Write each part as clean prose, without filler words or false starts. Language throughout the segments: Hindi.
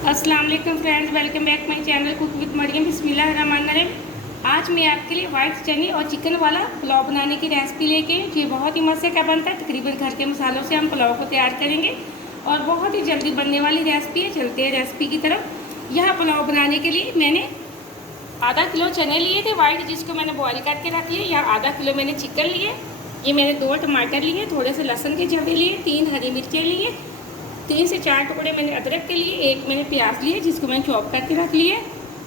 अस्सलाम वालेकुम friends, welcome back my channel cook with Mariam. बिस्मिल्लाहिर्रहमानिर्रहीम। आज मैं आपके लिए वाइट चने और चिकन वाला पुलाव बनाने की रेसिपी लेके आई। ये बहुत ही मज़े का बनता है। तकरीबन घर के मसालों से हम पुलाव को तैयार करेंगे और बहुत ही जल्दी बनने वाली रेसिपी है। चलते हैं रेसिपी की तरफ। यह पुलाव बनाने के लिए मैंने आधा किलो चने लिए थे वाइट, जिसको मैंने बॉयल करके रख लिया। या आधा किलो मैंने चिकन लिए। ये मैंने 2 टमाटर लिए, थोड़े से लहसुन के जवे लिए, 3 हरी मिर्चें लिए, 3 से 4 टुकड़े मैंने अदरक के लिए, 1 मैंने प्याज लिए जिसको मैंने चॉप करके रख लिए।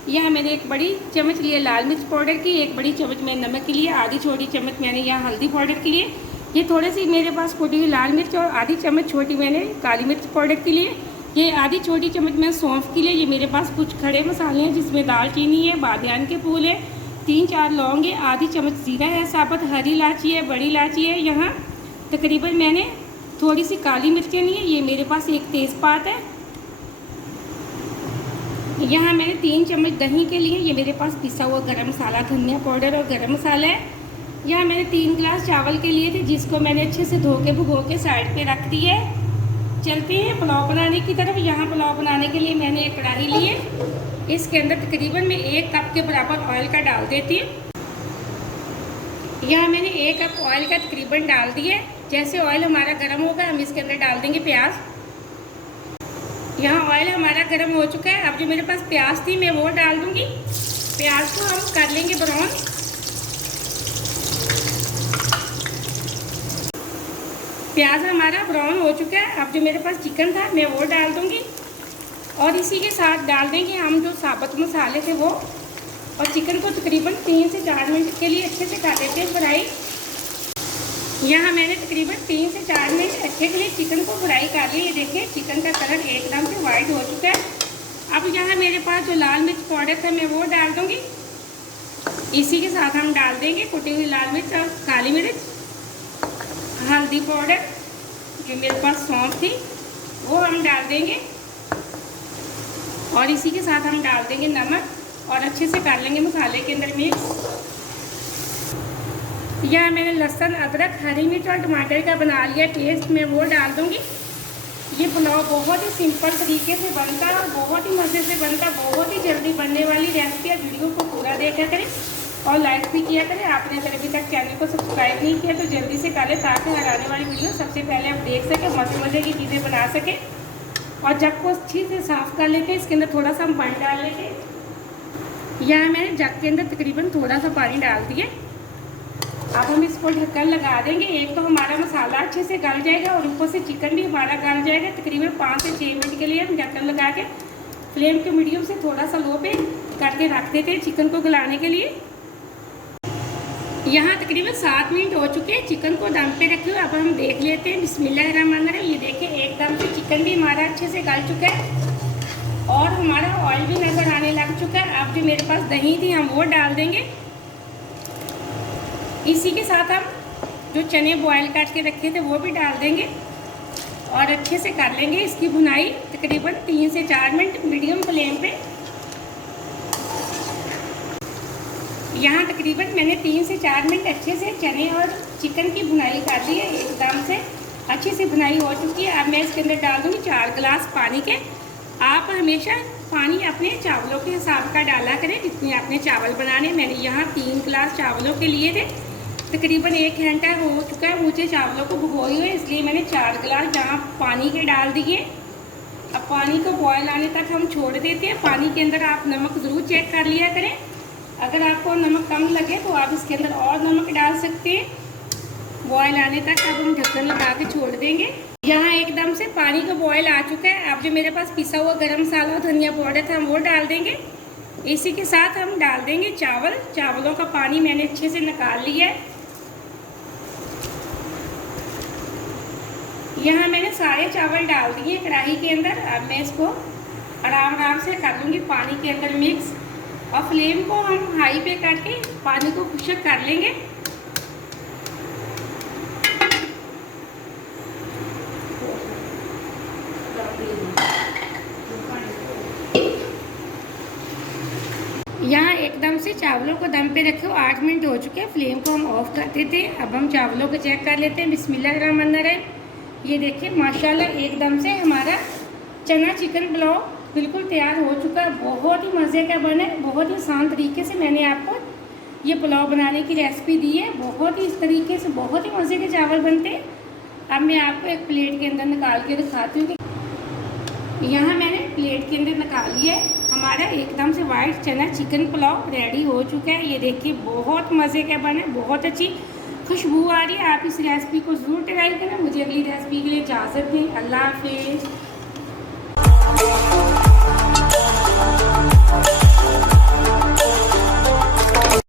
यह मैंने 1 बड़ी चम्मच लिए लाल मिर्च पाउडर की, 1 बड़ी चम्मच मैंने नमक के लिए, आधी छोटी चम्मच मैंने यहाँ हल्दी पाउडर के लिए। ये थोड़ी सी मेरे पास कुटी हुई लाल मिर्च और आधी चम्मच छोटी मैंने काली मिर्च पाउडर के लिए। ये आधी छोटी चम्मच मैंने सौंफ के लिए। ये मेरे पास कुछ खड़े मसाले हैं जिसमें दालचीनी है, बादियान के फूल है, 3-4 लौंग है, आधी चम्मच जीरा है साबुत, हरी इलायची है, बड़ी इलायची है। यहाँ तकरीबन मैंने थोड़ी सी काली मिर्चें ली है। ये मेरे पास 1 तेज़पात है। यहाँ मैंने 3 चम्मच दही के लिए। ये मेरे पास पिसा हुआ गरम मसाला, धनिया पाउडर और गरम मसाला है। यहाँ मैंने 3 गिलास चावल के लिए थे जिसको मैंने अच्छे से धो के भिगो के साइड पे रख दिया है। चलते हैं पुलाव बनाने की तरफ। यहाँ पुलाव बनाने के लिए मैंने एक कढ़ाई ली है। इसके अंदर तकरीबन मैं 1 कप के बराबर ऑयल का डाल देती हूँ। यहाँ मैंने 1 कप ऑयल का तकरीबन डाल दिया। जैसे ऑयल हमारा गर्म होगा हम इसके अंदर डाल देंगे प्याज। यहाँ ऑयल हमारा गर्म हो चुका है। अब जो मेरे पास प्याज थी मैं वो डाल दूँगी। प्याज को हम कर लेंगे ब्राउन। प्याज हमारा ब्राउन हो चुका है। अब जो मेरे पास चिकन था मैं वो डाल दूँगी और इसी के साथ डाल देंगे हम जो साबुत मसाले थे वो। और चिकन को तकरीबन 3 से 4 मिनट के लिए अच्छे से कर देते हैं फ्राई। यहाँ मैंने तकरीबन 3 से 4 मिनट अच्छे के लिए चिकन को फ्राई कर लिया। ये देखिए चिकन का कलर एकदम से वाइट हो चुका है। अब यहाँ मेरे पास जो लाल मिर्च पाउडर था मैं वो डाल दूँगी। इसी के साथ हम डाल देंगे कुटी हुई लाल मिर्च और काली मिर्च, हल्दी पाउडर, जो मेरे पास सौंफ थी वो हम डाल देंगे और इसी के साथ हम डाल देंगे नमक और अच्छे से कर लेंगे मसाले के अंदर मिक्स। यह मैंने लहसुन, अदरक, हरी मिर्च और टमाटर का बना लिया पेस्ट, मैं वो डाल दूँगी। ये पुलाव बहुत ही सिंपल तरीके से बनता है और बहुत ही मज़े से बनता है। बहुत ही जल्दी बनने वाली रेसिपी है। वीडियो को पूरा देखा करें और लाइक भी किया करें। आपने अगर अभी तक चैनल को सब्सक्राइब नहीं किया तो जल्दी से करें ताकि हर आने वाली वीडियो सबसे पहले आप देख सकें, मज़े की चीज़ें बना सकें। और जग को अच्छी से साफ़ कर लेते हैं। इसके अंदर थोड़ा सा हम पानी डाल लेंगे। यहाँ मैंने जग के अंदर तकरीबन थोड़ा सा पानी डाल दिया। अब हम इसको ढक्कन लगा देंगे। एक तो हमारा मसाला अच्छे से गल जाएगा और ऊपर से चिकन भी हमारा गल जाएगा। तकरीबन 5 से 6 मिनट के लिए हम ढक्कन लगा के फ्लेम के मीडियम से थोड़ा सा लो पे करके रख देते हैं चिकन को गलाने के लिए। यहाँ तकरीबन 7 मिनट हो चुके हैं। चिकन को दम पे रखे हुए अब हम देख लेते हैं। बिस्मिल्लाहिर्रहमानिर्रहीम। ये देखिए एकदम से चिकन भी हमारा अच्छे से गल चुका है और हमारा ऑयल भी नज़र आने लग चुका है। अब जो मेरे पास दही थी हम वो डाल देंगे। इसी के साथ हम जो चने बॉयल करके रखे थे वो भी डाल देंगे और अच्छे से कर लेंगे इसकी भुनाई तकरीबन 3 से 4 मिनट मीडियम फ्लेम पे। यहाँ तकरीबन मैंने 3 से 4 मिनट अच्छे से चने और चिकन की भुनाई कर ली है। एकदम से अच्छी से भुनाई हो चुकी है। अब मैं इसके अंदर डाल दूँगी 4 गिलास पानी के। आप हमेशा पानी अपने चावलों के हिसाब का डाला करें जितने आपने चावल बनाने। मैंने यहाँ 3 गिलास चावलों के लिए थे। तकरीबन 1 घंटा हो चुका है मुझे चावलों को भिगोए हुए, इसलिए मैंने 4 गिलास यहाँ पानी के डाल दिए। अब पानी को बॉयल आने तक हम छोड़ देते हैं। पानी के अंदर आप नमक ज़रूर चेक कर लिया करें। अगर आपको नमक कम लगे तो आप इसके अंदर और नमक डाल सकते हैं। बॉयल आने तक अब हम ढक्कन लगा के छोड़ देंगे। यहाँ एकदम से पानी का बॉयल आ चुका है। अब जो मेरे पास पिसा हुआ गरम मसाला और धनिया पाउडर था हम वो डाल देंगे। इसी के साथ हम डाल देंगे चावल। चावलों का पानी मैंने अच्छे से निकाल लिया है। यहाँ मैंने सारे चावल डाल दिए कढ़ाई के अंदर। अब मैं इसको आराम से कर लूँगी पानी के अंदर मिक्स और फ्लेम को हम हाई पे करके पानी को खुश्क कर लेंगे। यहाँ एकदम से चावलों को दम पे रखे हो 8 मिनट हो चुके हैं। फ्लेम को हम ऑफ कर देते हैं। अब हम चावलों को चेक कर लेते हैं। बिस्मिल्लाहिर्रहमानिर्रहीम। ये देखिए माशाल्लाह एकदम से हमारा चना चिकन पुलाव बिल्कुल तैयार हो चुका है। बहुत ही मज़े का बने, बहुत ही आसान तरीके से मैंने आपको ये पुलाव बनाने की रेसिपी दी है। बहुत ही इस तरीके से बहुत ही मज़े के चावल बनते हैं। अब मैं आपको एक प्लेट के अंदर निकाल के दिखाती हूँ कि यहाँ मैंने प्लेट के अंदर निकाल लिया है। हमारा एकदम से वाइट चना चिकन पुलाव रेडी हो चुका है। ये देखिए बहुत मज़े का बने, बहुत अच्छी खुशबू आ रही है। आप इस रेसिपी को ज़रूर ट्राई करें। मुझे अगली रेसिपी के लिए इजाज़त दें। अल्लाह हाफिज़।